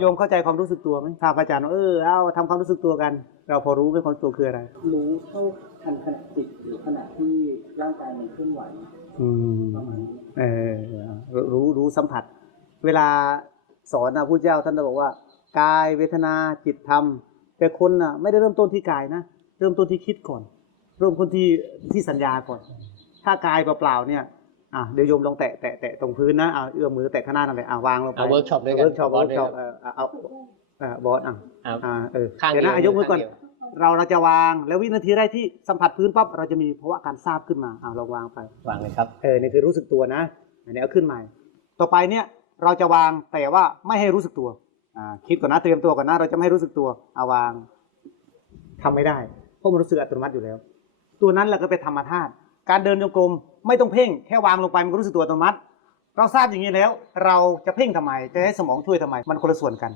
โยมเข้าใจความรู้สึกตัวไหมถ้าพระอาจารย์ว่าเออเอาทำความรู้สึกตัวกัน เราพอรู้ไหมความรู้สึกตัวคืออะไร รู้เท่าทันขณะจิตหรือขณะที่ร่างกายมันเคลื่อนไหวอืมประมาณนี้เออรู้รู้สัมผัส เวลาสอนนะพุทธเจ้าท่านจะบอกว่ากายเวทนาจิตธรรม แต่คนน่ะไม่ได้เริ่มต้นที่กายนะ เริ่มต้นที่คิดก่อน เริ่มต้นที่ที่สัญญาก่อน ถ้ากายเปล่าๆเนี่ย อะเดี๋ยวโยมลองแตะแตะแตะตรงพื้นนะอะเอื้อมมือแตะข้างหน้านั่นแหละอะวางลงไปเอาเวิร์กช็อปด้วยกันเวิร์กช็อปบอเวิสร์กช็อปด้วยเออเอาเอาเออบอสอะอะอ่าเออข้างเดี๋ยวนะเดียวอายกมือก่อนข้างเดียวเราเราจะวางแล้ววินาทีแรกที่สัมผัสพื้นปั๊บเราจะมีภาวะการทราบขึ้นมาอ่าลองวางไปวางเลยครับเออนี่คือรู้สึกตัวนะอันนี้เอาขึ้นใหม่ ต่อไปเนี่ยเราจะวางแต่ว่าไม่ให้รู้สึกตัวอ่าคิดก่อนนะเตรียมตัวก่อนนะเราจะไม่ให้รู้สึกตัวเอาวางทำไม่ได้เพราะมันรู้สึกอัตโนมัติอยู่แล้ว ตัวนั้นเราก็เป็นธรรมธาตุการเดินจงกรม ไม่ต้องเพ่งแค่วางลงไปมันก็รู้สึกตัวอัตโนมัติ เราทราบอย่างนี้แล้ว เราจะเพ่งทำไมจะให้สมองช่วยทำไมมันคนละส่วนกัน